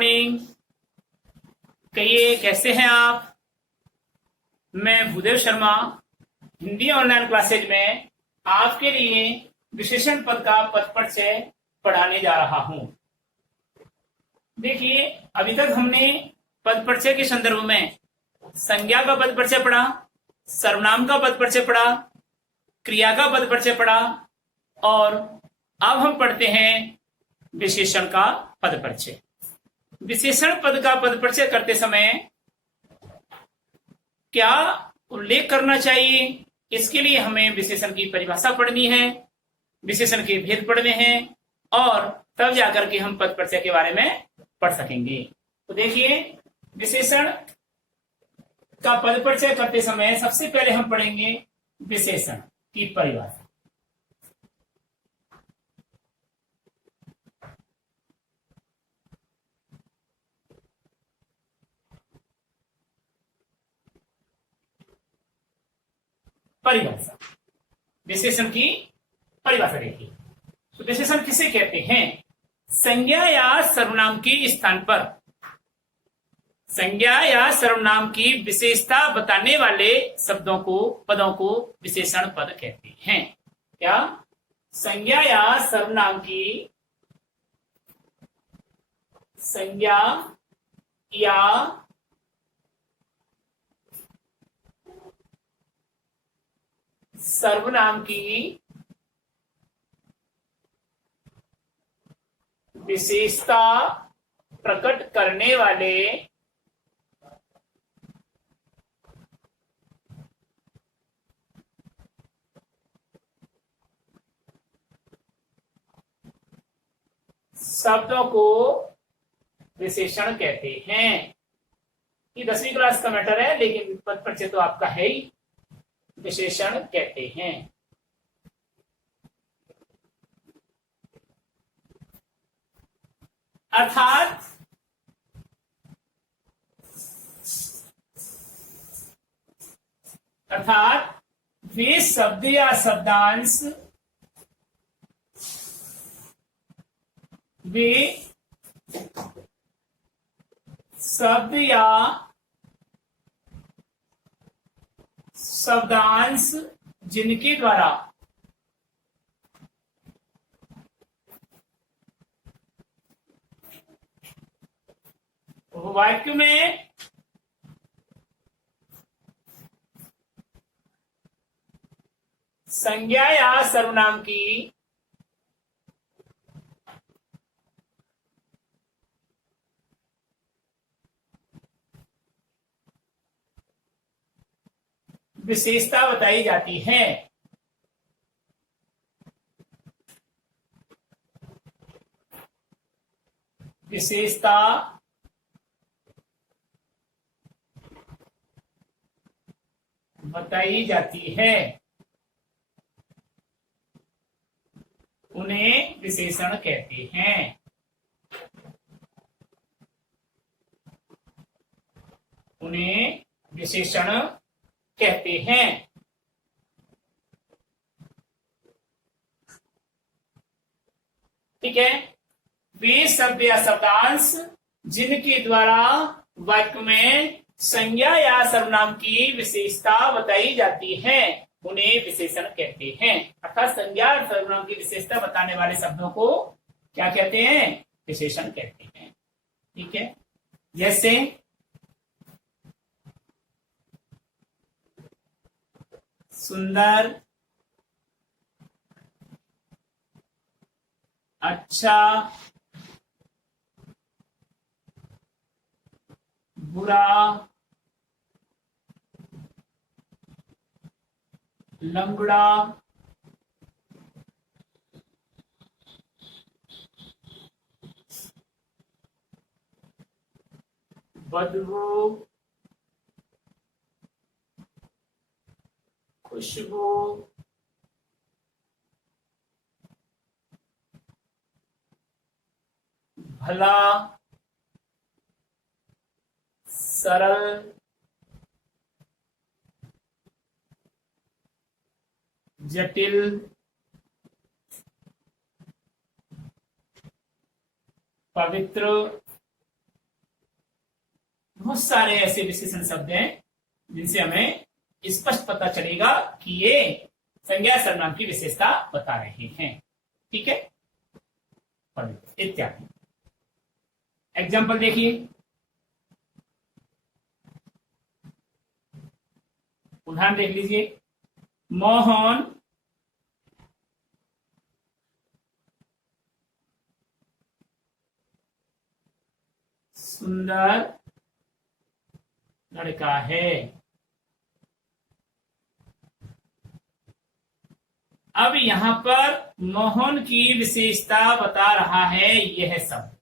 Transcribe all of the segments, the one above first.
Morning. कहिए कैसे हैं आप। मैं भूदेव शर्मा हिंदी ऑनलाइन क्लासेज में आपके लिए विशेषण पद का पद परिचय पढ़ाने जा रहा हूं। देखिए, अभी तक हमने पद परिचय के संदर्भ में संज्ञा का पद परिचय पढ़ा, सर्वनाम का पद परिचय पढ़ा, क्रिया का पद परिचय पढ़ा और अब हम पढ़ते हैं विशेषण का पद परिचय। विशेषण पद का पद परिचय करते समय क्या उल्लेख करना चाहिए, इसके लिए हमें विशेषण की परिभाषा पढ़नी है, विशेषण के भेद पढ़ने हैं और तब जाकर के हम पद परिचय के बारे में पढ़ सकेंगे। तो देखिए, विशेषण का पद परिचय करते समय सबसे पहले हम पढ़ेंगे विशेषण की परिभाषा। परिभाषा, विशेषण की परिभाषा देखिए। तो विशेषण किसे कहते हैं? संज्ञा या सर्वनाम के स्थान पर संज्ञा या सर्वनाम की विशेषता बताने वाले शब्दों को, पदों को विशेषण पद कहते हैं। क्या? संज्ञा या सर्वनाम की संज्ञा या सर्वनाम की विशेषता प्रकट करने वाले शब्दों को विशेषण कहते हैं। ये 10वीं क्लास का मैटर है, लेकिन पद परिचय तो आपका है ही। विशेषण कहते हैं। अर्थात वे शब्द या शब्दांश, वे शब्द या शब्दांश जिनके द्वारा वाक्य में संज्ञा या सर्वनाम की विशेषता बताई जाती है। विशेषता बताई जाती है, उन्हें विशेषण कहते हैं। उन्हें विशेषण कहते हैं। ठीक है। वे शब्द या शब्दांश जिनके द्वारा वाक्य में संज्ञा या सर्वनाम की विशेषता बताई जाती है, उन्हें विशेषण कहते हैं। अर्थात संज्ञा और सर्वनाम की विशेषता बताने वाले शब्दों को क्या कहते हैं? विशेषण कहते हैं। ठीक है। जैसे सुंदर, अच्छा, बुरा, लंगड़ा, बदबू, खुशबू, भला, सरल, जटिल, पवित्र, बहुत सारे ऐसे विशेषण शब्द हैं जिनसे हमें स्पष्ट पता चलेगा कि ये संज्ञा सर्वनाम की विशेषता बता रहे हैं। ठीक है, इत्यादि। एग्जाम्पल देखिए, उदाहरण देख लीजिए। मोहन सुंदर लड़का है। अब यहां पर मोहन की विशेषता बता रहा है यह शब्द।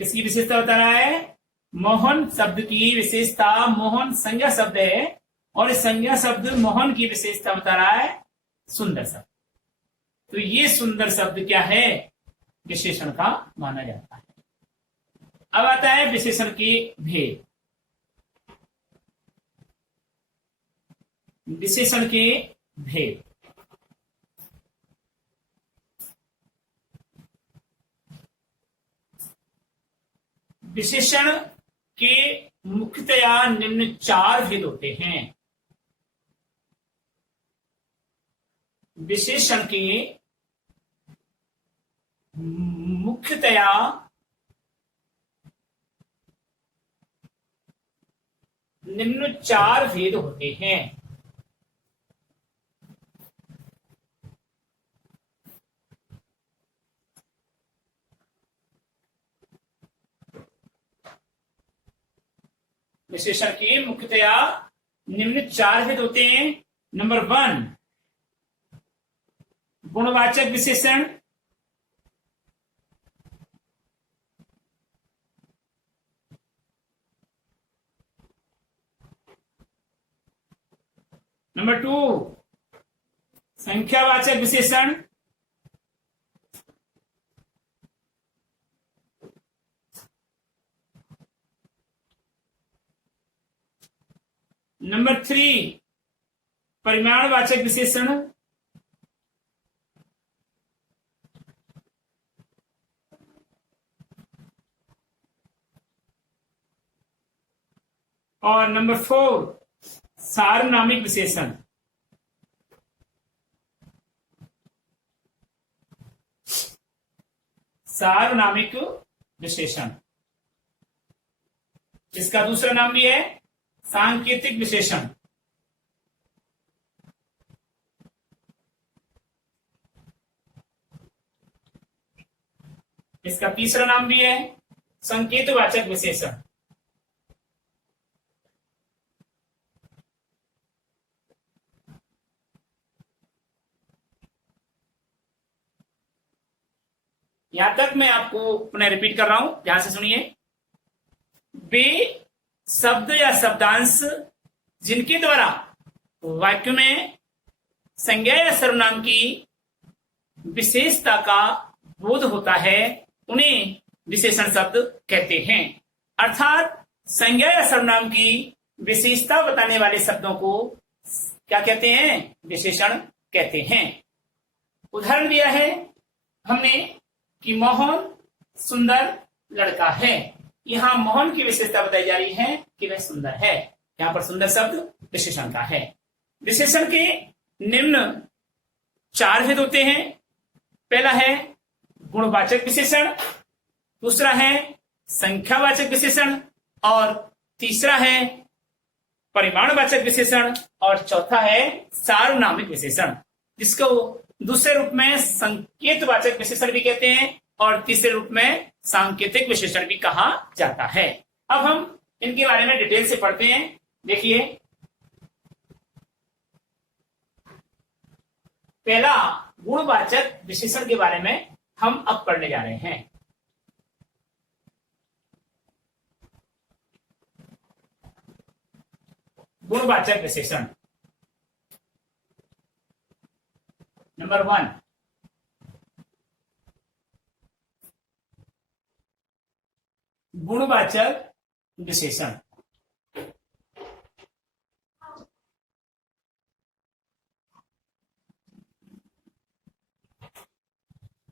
किसकी विशेषता बता रहा है? मोहन शब्द की विशेषता। मोहन संज्ञा शब्द है और इस संज्ञा शब्द मोहन की विशेषता बता रहा है सुंदर शब्द। तो ये सुंदर शब्द क्या है? विशेषण का माना जाता है। अब आता है विशेषण के भेद। विशेषण के भेद। विशेषण के मुख्यतया निम्न 4 भेद होते हैं। विशेषण के मुख्यतया निम्न 4 भेद होते हैं। विशेषण के मुख्यतया निम्न 4 भेद होते हैं। नंबर 1, गुणवाचक विशेषण। नंबर 2, संख्यावाचक विशेषण। नंबर 3, परिमाणवाचक विशेषण। और नंबर 4, सार्वनामिक विशेषण। सार्वनामिक विशेषण, इसका दूसरा नाम भी है सांकेतिक विशेषण। इसका तीसरा नाम भी है संकेतवाचक विशेषण। यहां तक मैं आपको पुनः रिपीट कर रहा हूं, ध्यान से सुनिए। वे शब्द या शब्दांश जिनके द्वारा वाक्य में संज्ञा या सर्वनाम की विशेषता का बोध होता है उन्हें विशेषण शब्द कहते हैं। अर्थात संज्ञा या सर्वनाम की विशेषता बताने वाले शब्दों को क्या कहते हैं? विशेषण कहते हैं। उदाहरण दिया है हमने कि मोहन सुंदर लड़का है। यहां मोहन की विशेषता बताई जा रही है कि वह सुंदर है। यहां पर सुंदर शब्द विशेषण का है। विशेषण के निम्न 4 भेद होते हैं। पहला है गुणवाचक विशेषण, दूसरा है संख्यावाचक विशेषण, और तीसरा है परिमाणवाचक विशेषण, और चौथा है सार्वनामिक विशेषण, जिसको दूसरे रूप में संकेतवाचक विशेषण भी कहते हैं और तीसरे रूप में सांकेतिक विशेषण भी कहा जाता है। अब हम इनके बारे में डिटेल से पढ़ते हैं। देखिए, पहला गुणवाचक विशेषण के बारे में हम अब पढ़ने जा रहे हैं। गुणवाचक विशेषण। नंबर 1, गुणवाचक विशेषण।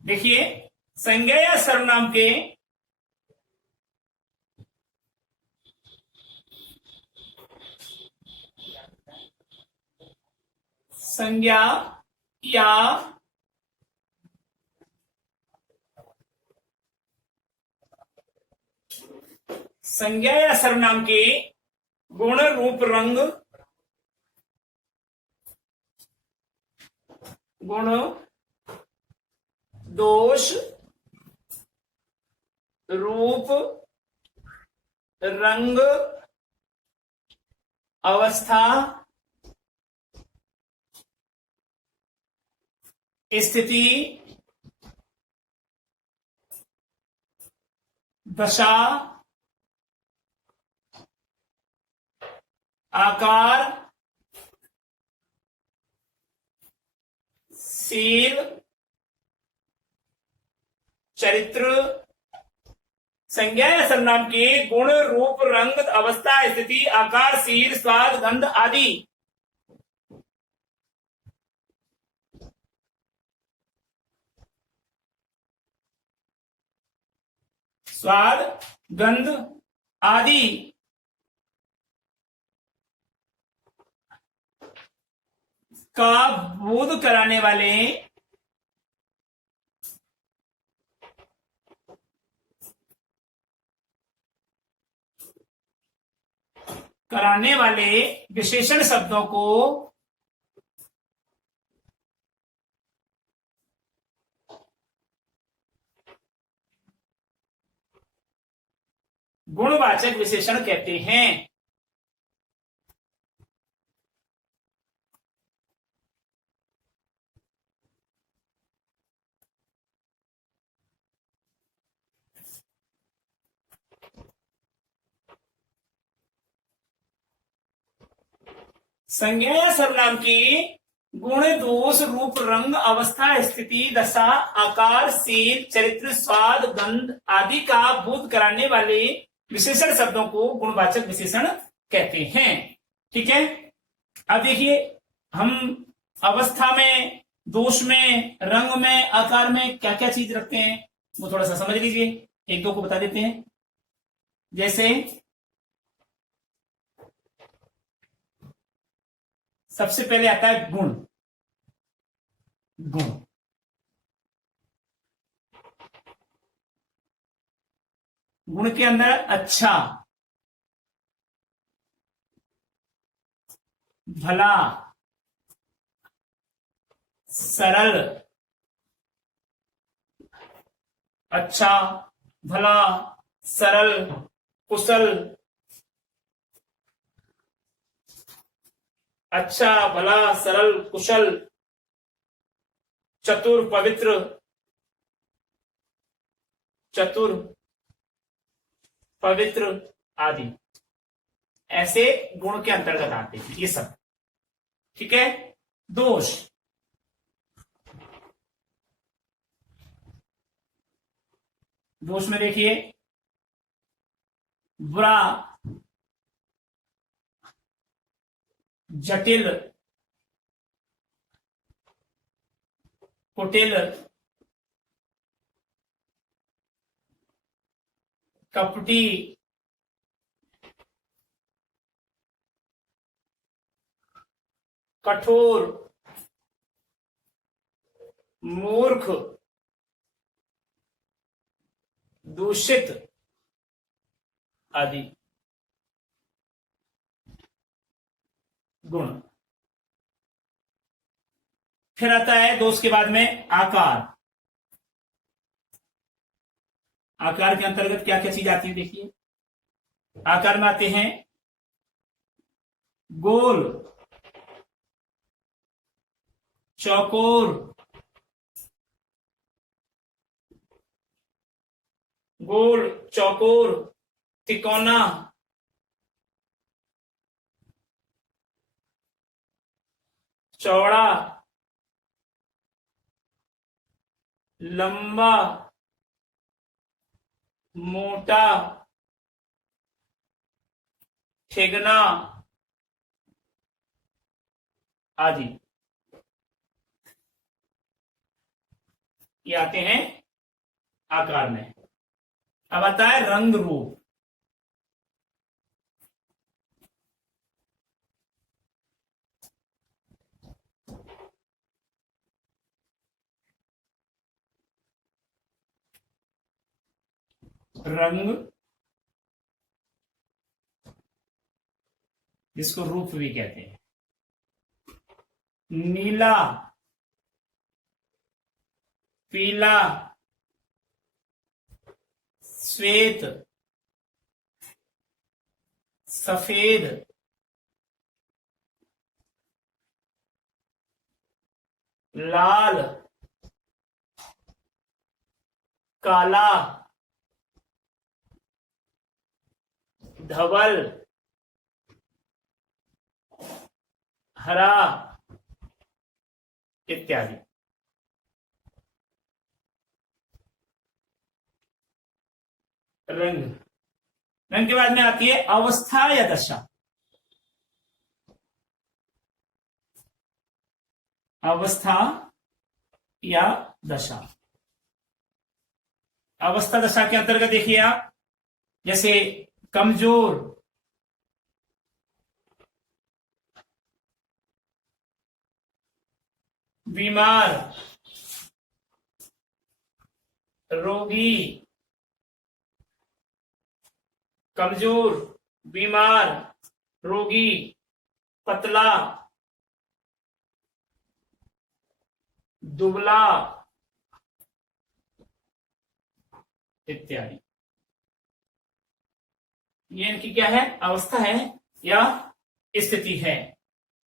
देखिए, संज्ञा या सर्वनाम के संज्ञा या सर्वनाम के गुण रूप रंग गुण दोष रूप रंग अवस्था स्थिति दशा आकार शील चरित्र संज्ञा या सर्वनाम के गुण रूप रंग अवस्था स्थिति आकार शील स्वाद गंध आदि स्वाद गंध आदि का बोध कराने वाले विशेषण शब्दों को गुणवाचक विशेषण कहते हैं। संज्ञा या सर्वनाम की गुण दोष रूप रंग अवस्था स्थिति दशा आकार शील चरित्र स्वाद गंध आदि का बोध कराने वाले विशेषण शब्दों को गुणवाचक विशेषण कहते हैं। ठीक है, अब देखिए हम अवस्था में, दोष में, रंग में, आकार में क्या क्या चीज रखते हैं वो थोड़ा सा समझ लीजिए, एक दो को बता देते हैं। जैसे सबसे पहले आता है गुण। गुण गुण के अंदर अच्छा, भला, सरल, अच्छा, भला, सरल, कुशल, अच्छा, भला, सरल, कुशल, चतुर, पवित्र, चतुर, पवित्र आदि ऐसे गुण के अंतर्गत आते हैं ये सब। ठीक है, दोष दोष में देखिए बुरा, जटिल, कुटिल, कपटी, कठोर, मूर्ख, दूषित आदि गुण। फिर आता है दोष के बाद में आकार। आकार के अंतर्गत क्या क्या चीज आती है देखिए, आकार में आते हैं गोल, चौकोर, गोल, चौकोर, तिकोना, चौड़ा, लंबा, मोटा, ठेगना आदि ये आते हैं आकार में। अब आता है रंग रूप। रंग, जिसको रूप भी कहते हैं। नीला, पीला, श्वेत, सफेद, लाल, काला, धवल, हरा इत्यादि। रंग, रंग के बाद में आती है अवस्था या दशा। अवस्था या दशा। अवस्था दशा के अंतर्गत देखिए आप, जैसे कमजोर, बीमार, रोगी, कमजोर, बीमार, रोगी, पतला, दुबला इत्यादि। ये इनकी क्या है? अवस्था है या स्थिति है।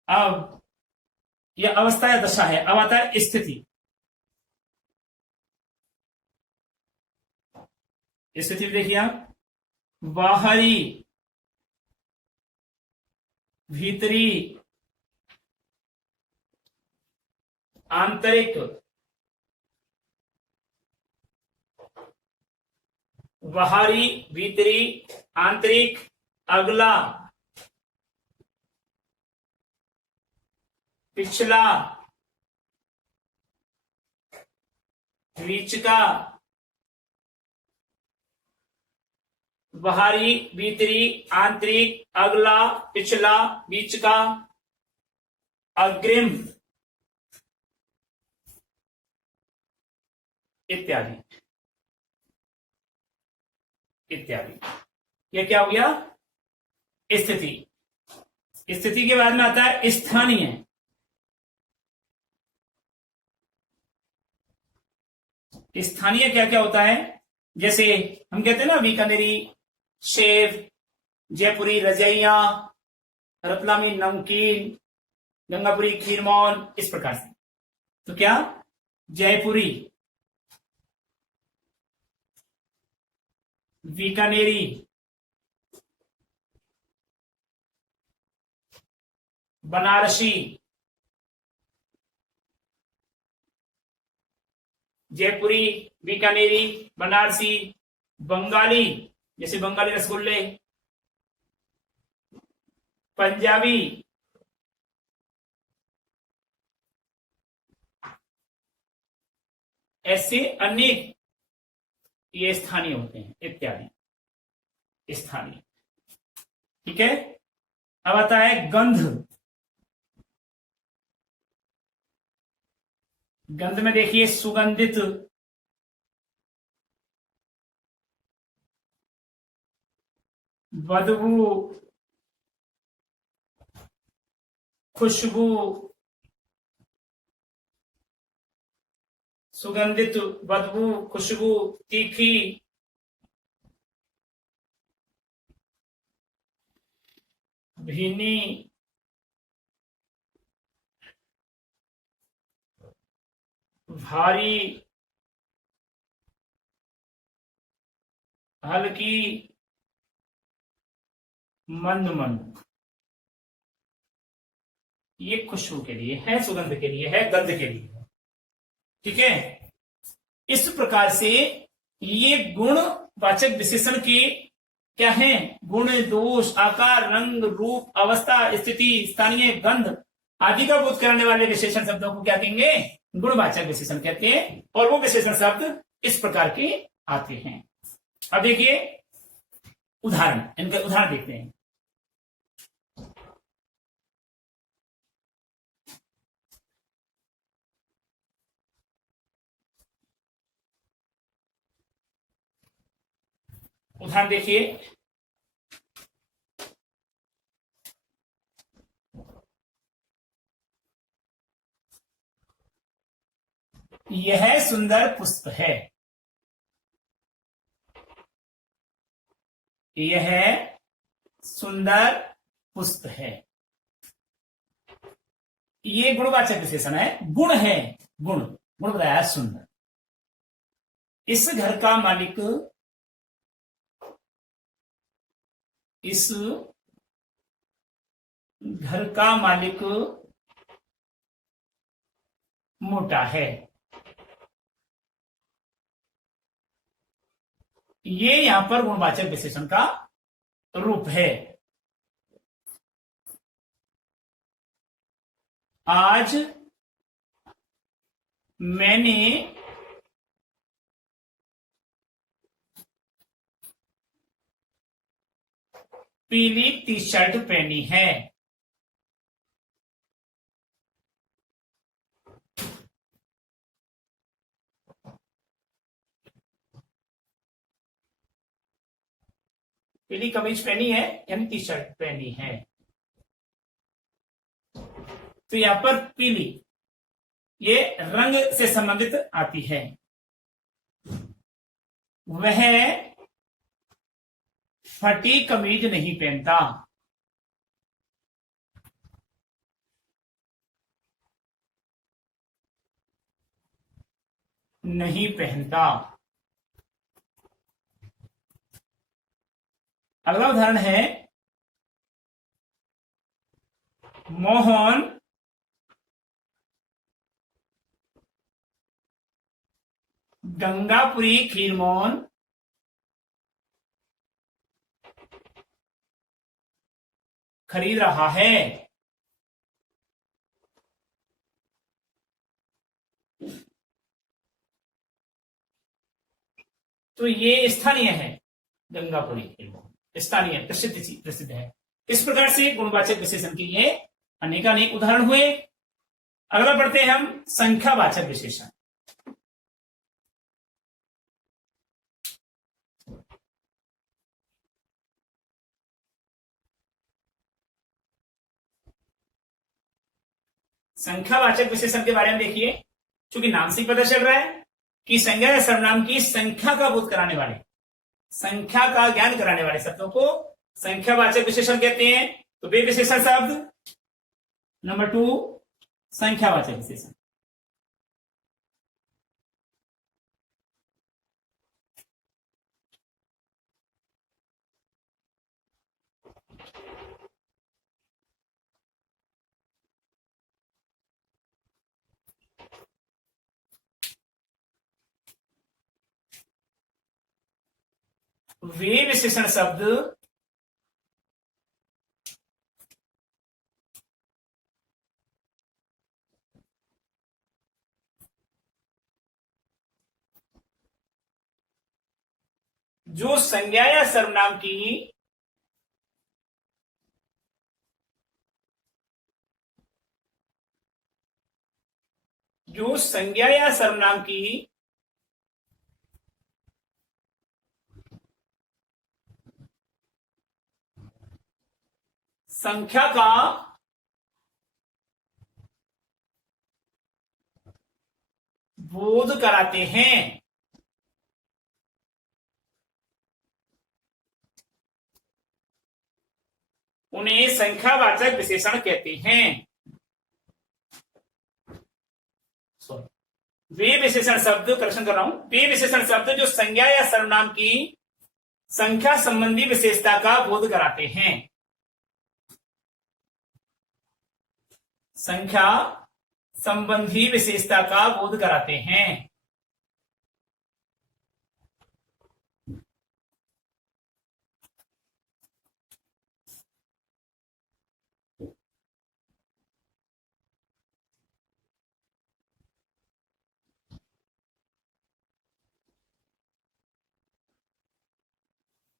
अब यह अवस्था या दशा है। अब आता है स्थिति। स्थिति देखिए आप, बाहरी, भीतरी, आंतरिक, बाहरी, भीतरी, आंतरिक, अगला, पिछला, बीच का, बाहरी, भीतरी, आंतरिक, अगला, पिछला, बीच का, अग्रिम इत्यादि इत्यादि। यह क्या हो गया? स्थिति। स्थिति के बाद में आता है स्थानीय। स्थानीय क्या क्या होता है? जैसे हम कहते हैं ना, बीकानेरी सेव, जयपुरी रजैया, रतलामी नमकीन, गंगापुरी खीरमोन, इस प्रकार से। तो क्या? जयपुरी, बीकानेरी, बनारसी, जयपुरी, बीकानेरी, बनारसी, बंगाली, जैसे बंगाली रसगुल्ले, पंजाबी, ऐसे अनेक ये स्थानीय होते हैं इत्यादि। स्थानीय, ठीक है। अब आता है गंध। गंध में देखिए सुगंधित, बदबू, खुशबू, सुगंधित, बदबू, खुशबू, तीखी, भीनी, भारी, हल्की, मंद मंद। ये खुशबू के लिए है, सुगंध के लिए है, गंध के लिए है, ठीक है। इस प्रकार से ये गुणवाचक विशेषण के क्या है? गुण, दोष, आकार, रंग, रूप, अवस्था, स्थिति, स्थानीय, गंध आदि का बोध कराने वाले विशेषण शब्दों को क्या कहेंगे? गुणवाचक विशेषण कहते हैं। और वो विशेषण शब्द इस प्रकार के आते हैं। अब देखिए उदाहरण, इनके उदाहरण देखते हैं। उदाहरण देखिए, यह सुंदर पुष्प है। यह सुंदर पुष्प है। ये गुणवाचक विशेषण है, गुण है, गुण गुण बताया सुंदर। इस घर का मालिक, इस घर का मालिक मोटा है। ये यहां पर गुणवाचक विशेषण का रूप है। आज मैंने पीली टी शर्ट पहनी है। पीली कमीज पहनी है यानी टी शर्ट पहनी है। तो यहां पर पीली ये रंग से संबंधित आती है। वह फटी कमीज नहीं पहनता। नहीं पहनता। अगला उदाहरण है, मोहन गंगापुरी खीरमोहन खरीद रहा है। तो ये स्थानीय है, गंगापुरी खीरमोहन स्थानीय प्रसिद्ध है। इस प्रकार से गुणवाचक विशेषण के ये अनेकानेक उदाहरण हुए। अगला बढ़ते हैं हम संख्यावाचक विशेषण। संख्यावाचक विशेषण के बारे में देखिए, क्योंकि नाम से ही पता चल रहा है कि संज्ञा या सर्वनाम की संख्या का बोध कराने वाले, संख्या का ज्ञान कराने वाले शब्दों को संख्यावाचक विशेषण कहते हैं। तो वे विशेषण शब्द, नंबर 2 संख्यावाचक विशेषण। वे विशेषण शब्द जो संज्ञा या सर्वनाम की संख्या का बोध कराते हैं, उन्हें संख्यावाचक विशेषण कहते हैं। वे विशेषण शब्द, करेक्शन कर रहा हूं, वे विशेषण शब्द जो संज्ञा या सर्वनाम की संख्या संबंधी विशेषता का बोध कराते हैं। संख्या संबंधी विशेषता का बोध कराते हैं।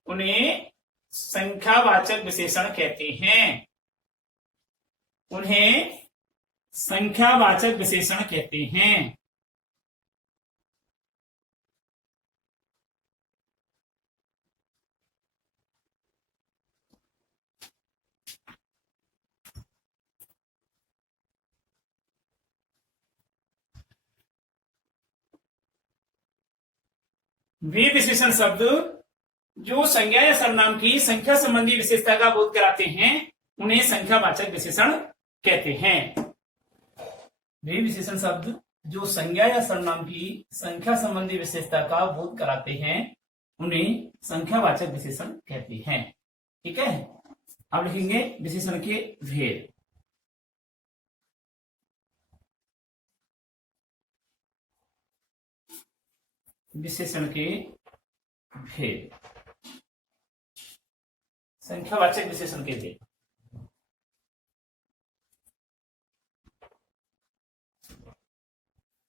उन्हें संख्यावाचक विशेषण कहते हैं। उन्हें संख्यावाचक विशेषण कहते हैं। वे विशेषण शब्द जो संज्ञा या सर्वनाम की संख्या संबंधी विशेषता का बोध कराते हैं उन्हें संख्यावाचक विशेषण कहते हैं। वे विशेषण शब्द जो संज्ञा या सर्वनाम की संख्या संबंधी विशेषता का बोध कराते हैं उन्हें संख्यावाचक विशेषण कहते हैं। ठीक है, अब लिखेंगे विशेषण के भेद। विशेषण के भेद, संख्यावाचक विशेषण के भेद।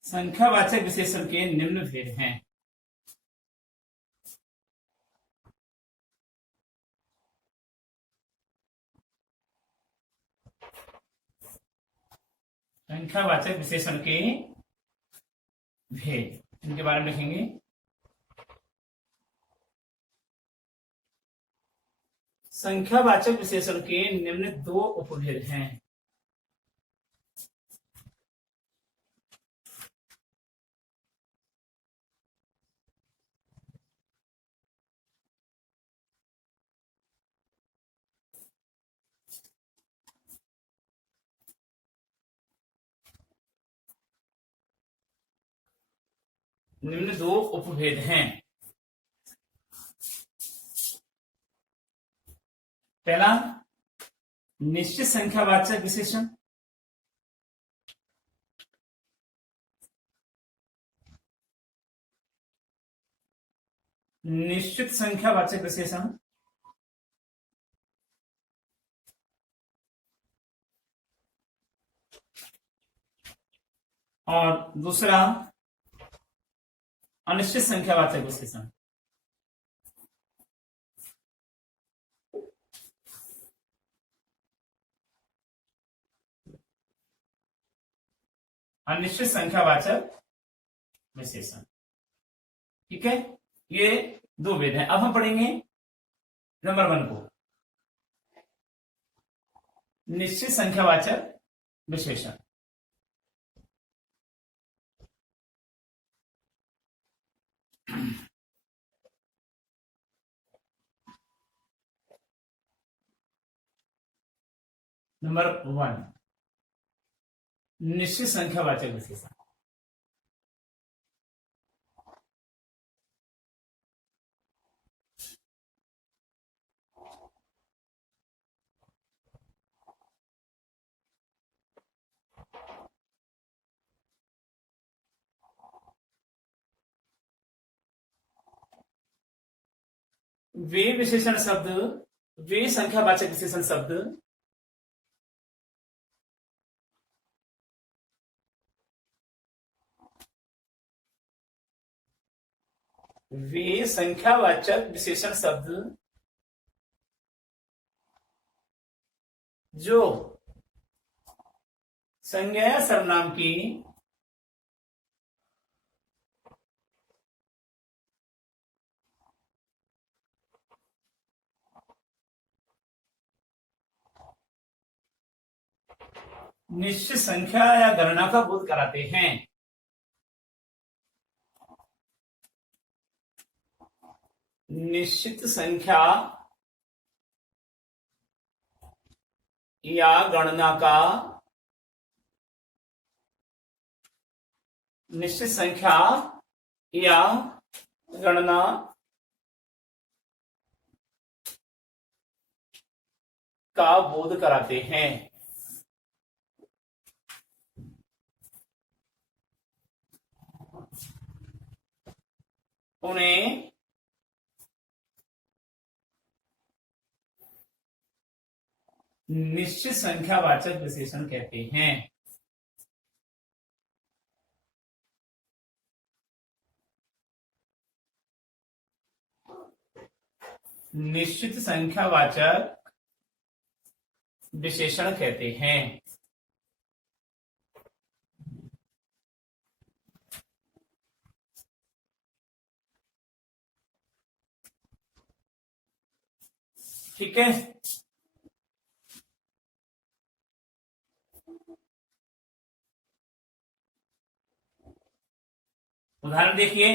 संख्यावाचक विशेषण के निम्न भेद हैं। संख्यावाचक विशेषण के भेद, इनके बारे में लिखेंगे। संख्यावाचक विशेषण के निम्न दो उपभेद हैं। निम्न दो उपभेद हैं। पहला, निश्चित संख्यावाचक विशेषण। निश्चित संख्यावाचक विशेषण और दूसरा अनिश्चित संख्यावाचक विशेषण। अनिश्चित संख्यावाचक विशेषण। ठीक है, ये दो भेद हैं। अब हम पढ़ेंगे नंबर 1 को, निश्चित संख्यावाचक विशेषण। नंबर 1, निश्चित संख्यावाचक विशेषण। वे विशेषण शब्द, वे संख्यावाचक विशेषण शब्द वे संख्यावाचक विशेषण शब्द जो संज्ञा या सर्वनाम की निश्चित संख्या या गणना का बोध कराते हैं। निश्चित संख्या या गणना का, निश्चित संख्या या गणना का बोध कराते हैं। उन्हें निश्चित संख्यावाचक विशेषण कहते हैं। निश्चित संख्यावाचक विशेषण कहते हैं। ठीक है, उदाहरण देखिए।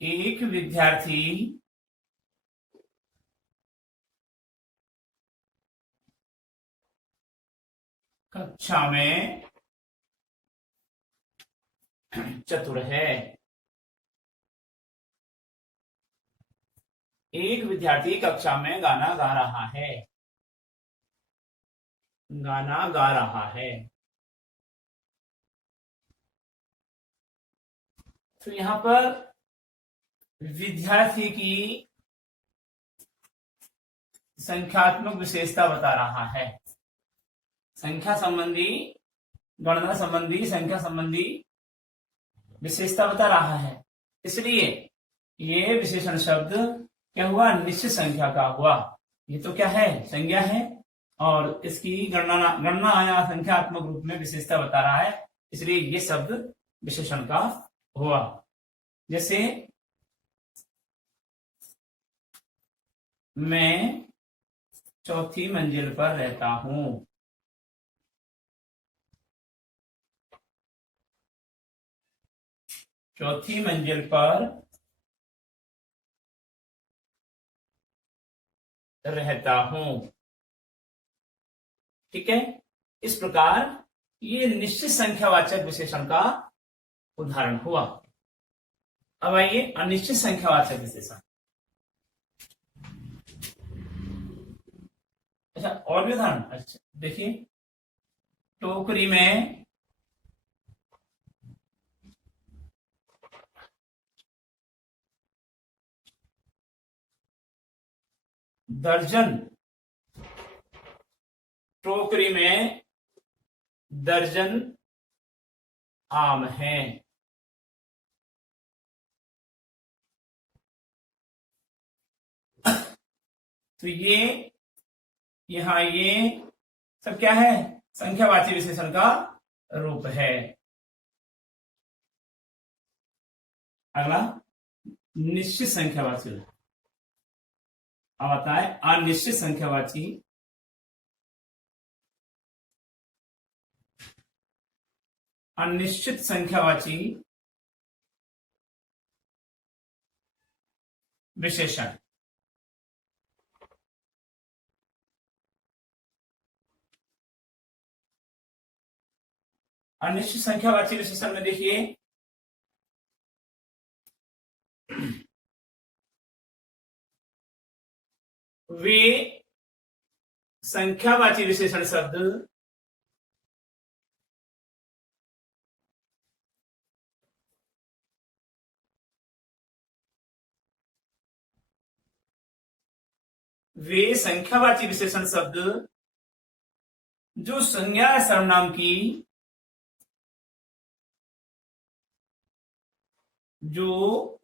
एक विद्यार्थी कक्षा में चतुर है। एक विद्यार्थी कक्षा में गाना गा रहा है। गाना गा रहा है। तो यहां पर विद्यार्थी की संख्यात्मक विशेषता बता रहा है। संख्या संबंधी, गणना संबंधी, संख्या संबंधी विशेषता बता रहा है। इसलिए ये विशेषण शब्द क्या हुआ? निश्चित संख्या का हुआ। ये तो क्या है? संज्ञा है, और इसकी गणना या संख्यात्मक रूप में विशेषता बता रहा है, इसलिए ये शब्द विशेषण का हुआ। जैसे मैं चौथी मंजिल पर रहता हूं। चौथी मंजिल पर रहता हूं। ठीक है, इस प्रकार ये निश्चित संख्यावाचक विशेषण का उदाहरण हुआ। अब आइए अनिश्चित संख्यावाचक विशेषण। अच्छा, और भी उदाहरण। अच्छा देखिए, टोकरी में दर्जन, टोकरी में दर्जन आम हैं। तो ये यहां ये सब क्या है? संख्यावाची विशेषण का रूप है। अगला निश्चित संख्यावाची। अब आता है अनिश्चित संख्यावाची। अनिश्चित संख्यावाची विशेषण। अनिश्चित संख्यावाची विशेषण में देखिए, वे संख्यावाची विशेषण शब्द वे संख्यावाची विशेषण शब्द जो संज्ञा या सर्वनाम की, जो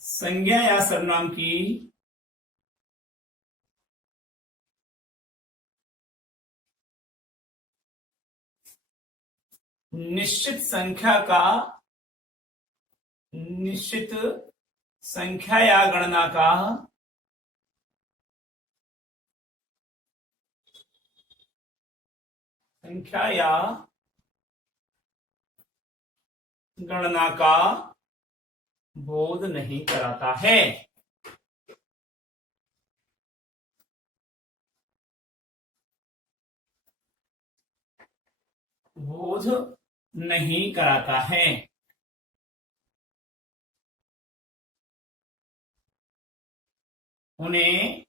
संज्ञा या सर्वनाम की निश्चित संख्या का, निश्चित संख्या या गणना का संख्या या गणना का बोध नहीं कराता है। बोध नहीं कराता है। उन्हें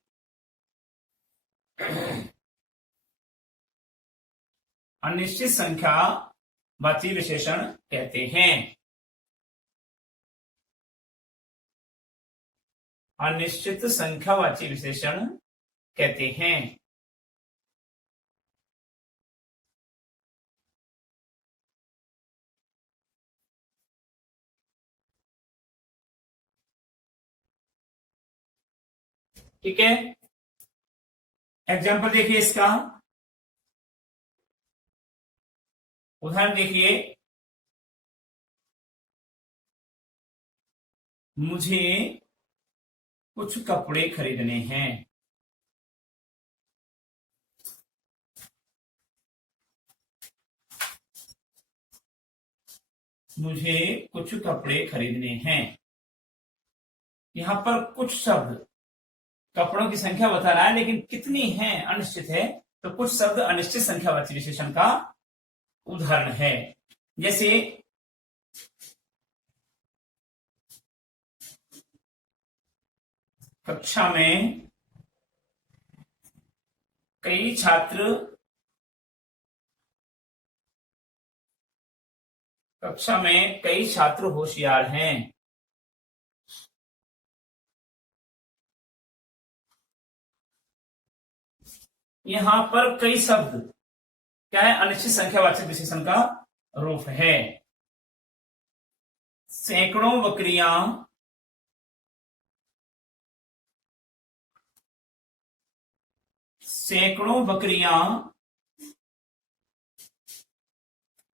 अनिश्चित संख्या वाची विशेषण कहते हैं। अनिश्चित संख्यावाची विशेषण कहते हैं। ठीक है, एग्जाम्पल देखिए इसका। उदाहरण देखिए, मुझे कुछ कपड़े खरीदने हैं। मुझे कुछ कपड़े खरीदने हैं। यहां पर कुछ शब्द कपड़ों की संख्या बता रहा है, लेकिन कितनी है अनिश्चित है। तो कुछ शब्द अनिश्चित संख्यावाची विशेषण का उदाहरण है। जैसे कक्षा में कई छात्र होशियार हैं। यहां पर कई शब्द क्या है, अनिश्चित संख्यावाचक विशेषण का रूप है। सैकड़ों बकरियां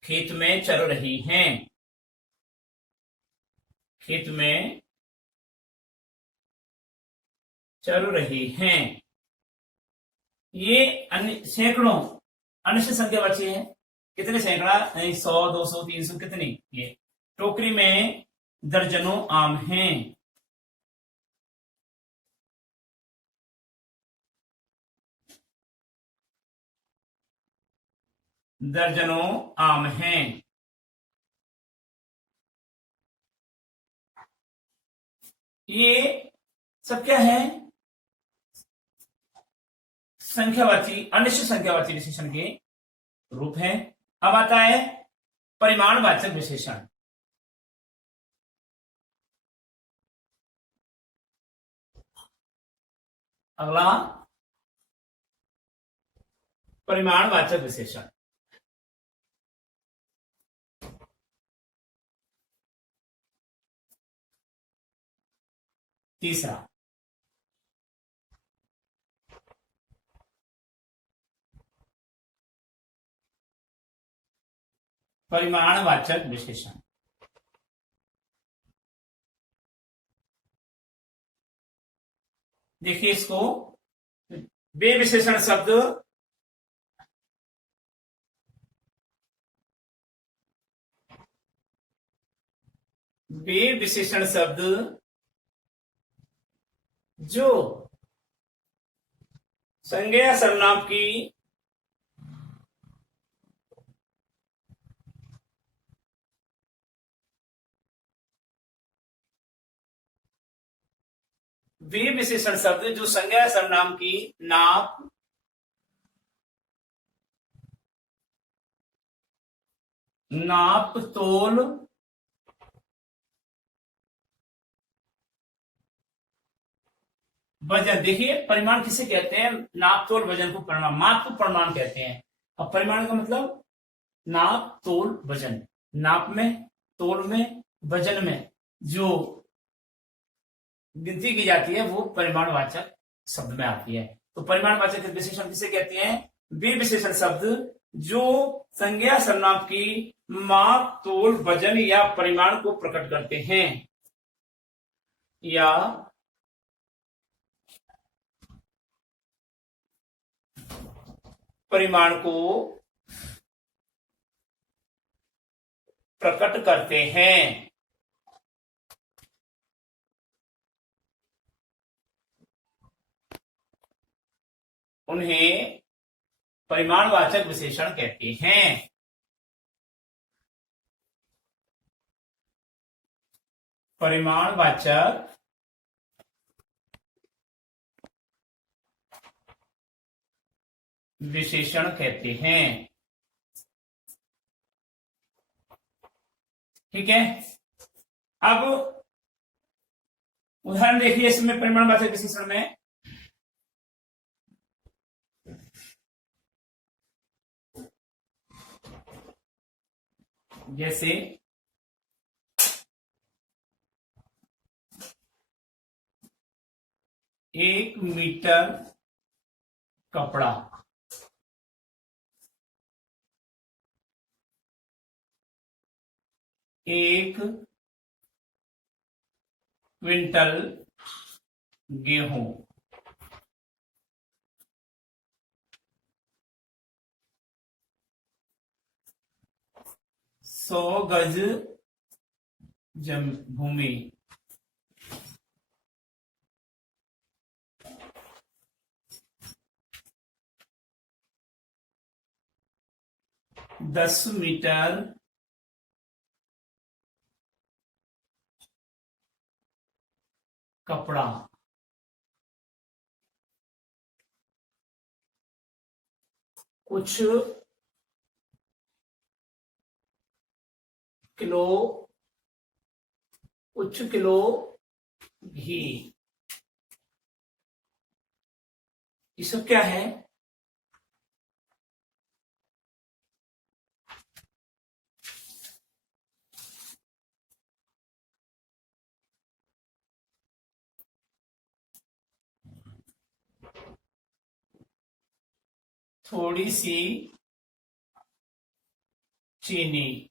खेत में चल रही हैं। खेत में चल रही हैं। ये सैकड़ों अनिश्चित संख्यावाची है। कितने सैकड़ा, 100, 200, 300, कितनी। ये टोकरी में दर्जनों आम हैं। दर्जनों आम हैं। ये सब क्या है, संख्यावाची अनिश्चित संख्यावाची विशेषण के रूप है। अब आता है परिमाणवाचक विशेषण। अगला परिमाणवाचक विशेषण। तीसरा परिमाणवाचक विशेषण। देखिए इसको, वे विशेषण शब्द जो संज्ञा सर्वनाम की वे विशेषण शब्द जो संज्ञा सर्वनाम की नाप तोल वजन। देखिए परिमाण किसे कहते हैं, नाप तोल वजन को परिमाण, माप को परिमाण कहते हैं। अब परिमाण का मतलब नाप तोल वजन, नाप में, तोल में, वजन में जो गिनती की जाती है वो परिमाणवाचक शब्द में आती है। तो परिमाणवाचक विशेषण किसे कहते हैं, वे विशेषण शब्द जो संज्ञा सर्वनाम की माप तोल वजन या परिमाण को प्रकट करते हैं, या परिमाण को प्रकट करते हैं। उन्हें परिमाणवाचक विशेषण कहते हैं। परिमाणवाचक विशेषण कहते हैं। ठीक है। अब उदाहरण देखिए इसमें परिमाणवाचक विशेषण में, जैसे 1 मीटर कपड़ा, 1 क्विंटल गेहूं, 100 गज भूमि, 10 मीटर कपड़ा। कुछ किलो कुछ किलो घी। ये सब क्या है? थोड़ी सी चीनी।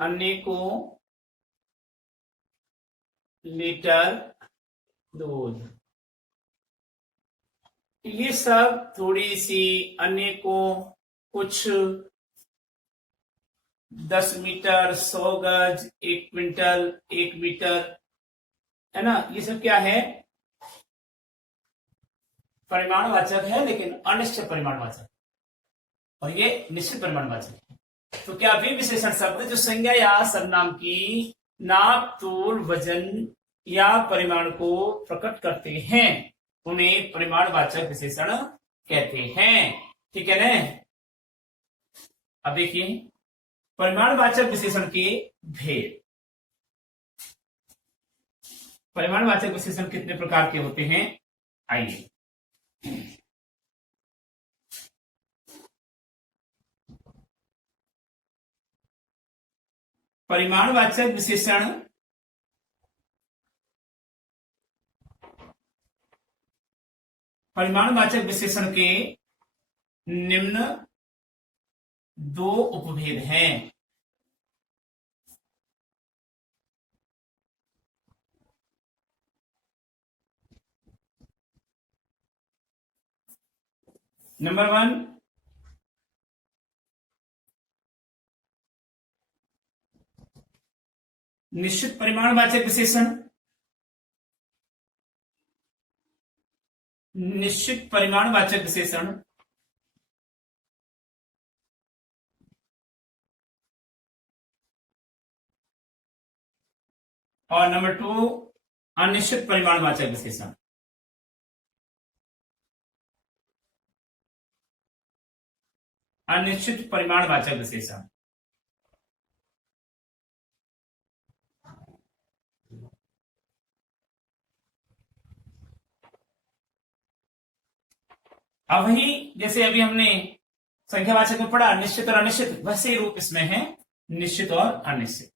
अनेकों लीटर दूध। ये सब थोड़ी सी, अनेकों, कुछ, 10 मीटर, 100 गज, 1 क्विंटल, 1 मीटर, है ना। ये सब क्या है? परिमाणवाचक है, लेकिन अनिश्चित परिमाणवाचक, और ये निश्चित परिमाणवाचक है। तो क्या भी विशेषण शब्द जो संज्ञा या सर्वनाम की नाप, तोल, वजन या परिमाण को प्रकट करते हैं, उन्हें परिमाणवाचक विशेषण कहते हैं। ठीक है ना। अब देखिए परिमाणवाचक विशेषण के भेद। परिमाणवाचक विशेषण कितने प्रकार के होते हैं? आइए, परिमाणवाचक विशेषण परिमाणवाचक विशेषण के निम्न 2 उपभेद हैं। नंबर 1, निश्चित परिमाणवाचक विशेषण। निश्चित परिमाणवाचक विशेषण और नंबर 2, अनिश्चित परिमाणवाचक विशेषण। अनिश्चित परिमाणवाचक विशेषण। अब वही जैसे अभी हमने संख्यावाचक में पढ़ा निश्चित और अनिश्चित, वैसे रूप इसमें है निश्चित और अनिश्चित।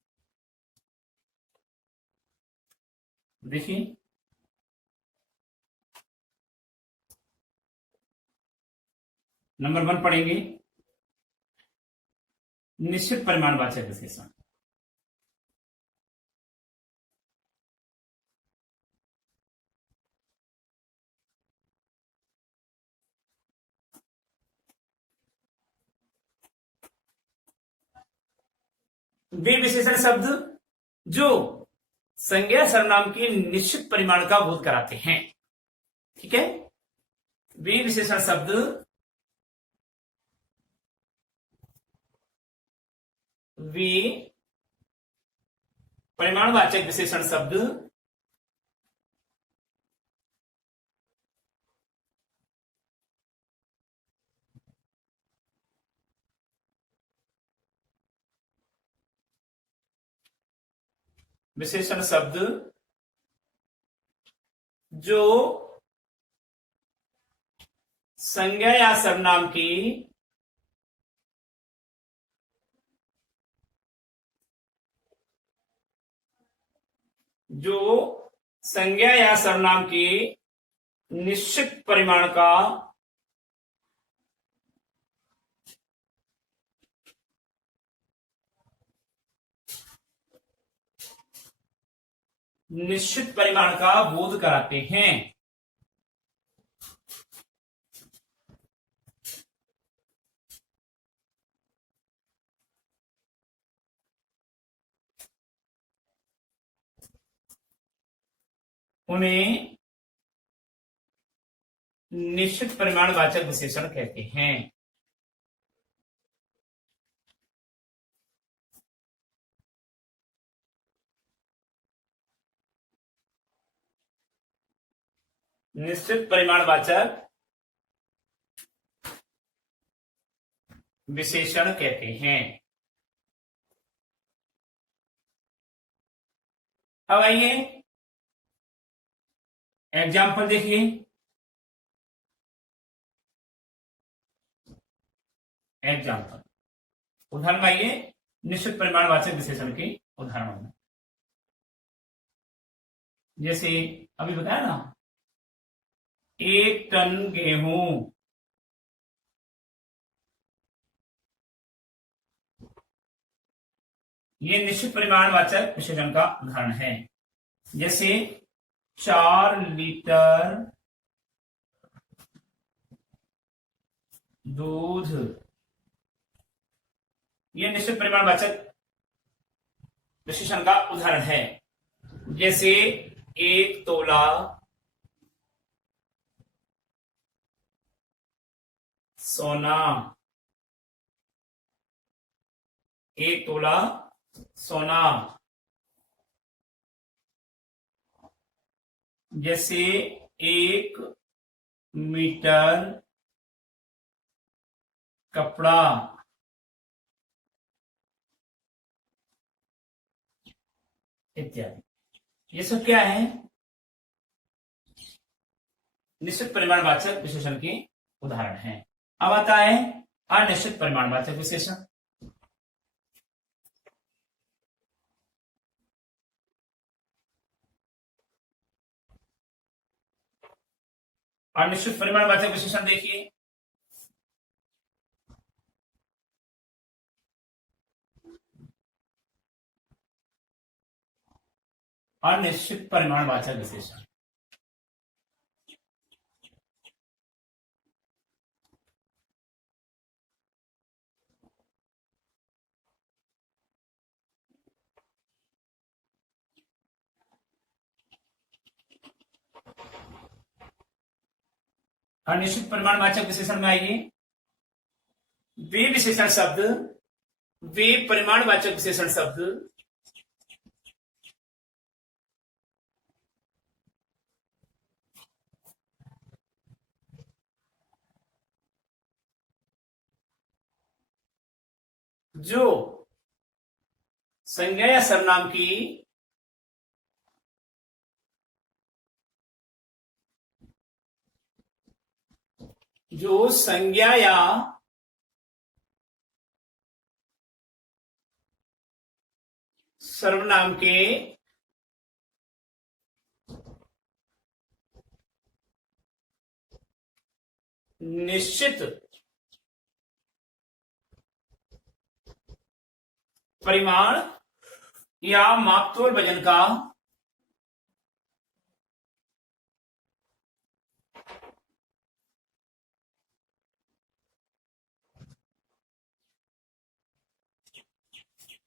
देखिए नंबर 1 पढ़ेंगे, निश्चित परिमाणवाचक विशेषण। वे विशेषण शब्द जो संज्ञा सर्वनाम की निश्चित परिमाण का बोध कराते हैं। ठीक है। वे विशेषण शब्द वे परिमाणवाचक विशेषण शब्द विशेषण शब्द जो संज्ञा या सर्वनाम की निश्चित परिमाण का बोध कराते हैं। उन्हें निश्चित परिमाणवाचक विशेषण कहते हैं। निश्चित परिमाणवाचक विशेषण कहते हैं। अब आइए एग्जाम्पल देखिए। एग्जाम्पल उदाहरण में आइए निश्चित परिमाणवाचक विशेषण के उदाहरण में। जैसे अभी बताया ना, 1 टन गेहूं ये निश्चित परिमाणवाचक विशेषण का उदाहरण है। जैसे 4 लीटर दूध ये निश्चित परिमाणवाचक विशेषण का उदाहरण है। जैसे 1 तोला सोना, 1 तोला सोना। जैसे 1 मीटर कपड़ा, इत्यादि। ये सब क्या है? निश्चित परिमाणवाचक विशेषण के उदाहरण हैं। अब आता है अनिश्चित परिमाणवाचक विशेषण। अनिश्चित परिमाणवाचक विशेषण देखिए। अनिश्चित परिमाणवाचक विशेषण अनिश्चित परिमाणवाचक विशेषण में आइए। वे विशेषण शब्द, वे परिमाणवाचक विशेषण शब्द जो संज्ञा या सर्वनाम की संज्ञा या सर्वनाम के निश्चित परिमाण या मापतोल वजन का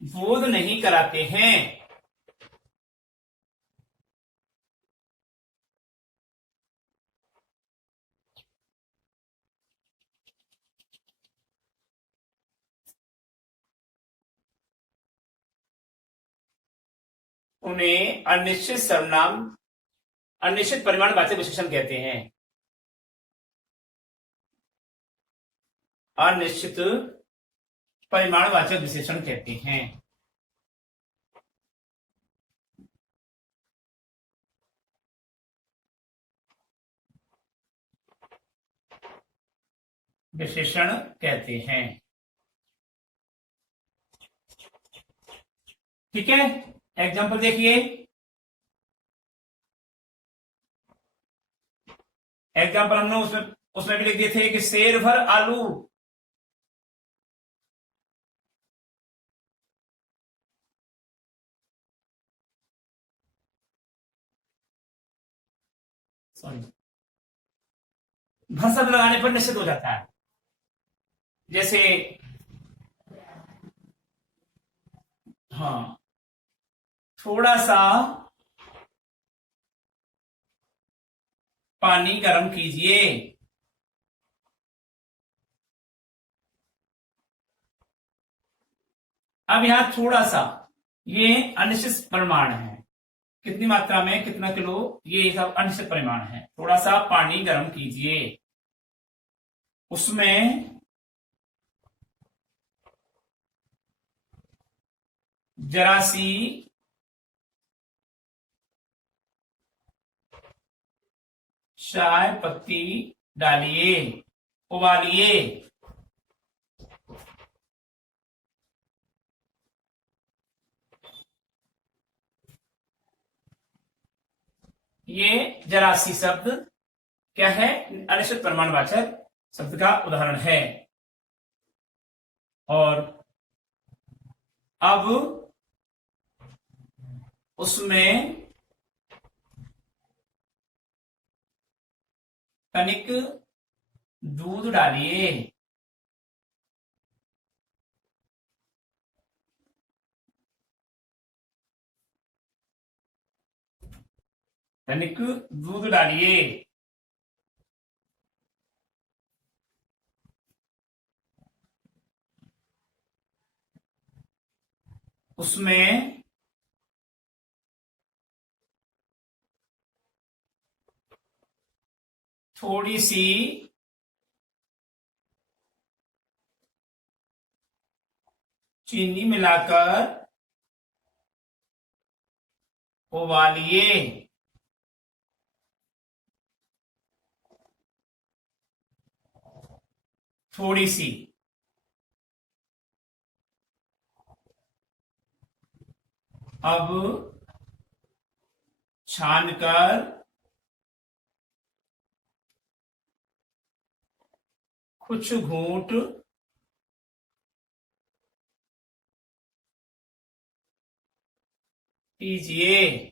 बोध नहीं कराते हैं। उन्हें अनिश्चित सर्वनाम, अनिश्चित परिमाणवाचक विशेषण कहते हैं। अनिश्चित परिमाणवाचक विशेषण कहते हैं। विशेषण कहते हैं। ठीक है, एग्जाम्पल देखिए। एग्जाम्पल हमने उसमें भी लिख दिए थे कि शेर भर आलू भर शब्द लगाने पर निश्चित हो जाता है। जैसे हाँ, थोड़ा सा पानी गर्म कीजिए। अब यहां थोड़ा सा ये अनिश्चित परिमाण है, कितनी मात्रा में कितना किलो, ये सब अनिश्चित परिमाण है। थोड़ा सा पानी गर्म कीजिए, उसमें जरा सी चाय पत्ती डालिए, उबालिए। ये जरा सी शब्द क्या है, अनिश्चित परिमाणवाचक शब्द का उदाहरण है। और अब उसमें तनिक दूध डालिए, तनिक दूध डालिए। उसमें थोड़ी सी चीनी मिलाकर उबालिए। थोड़ी सी, अब छानकर कुछ घूंट पीजिए।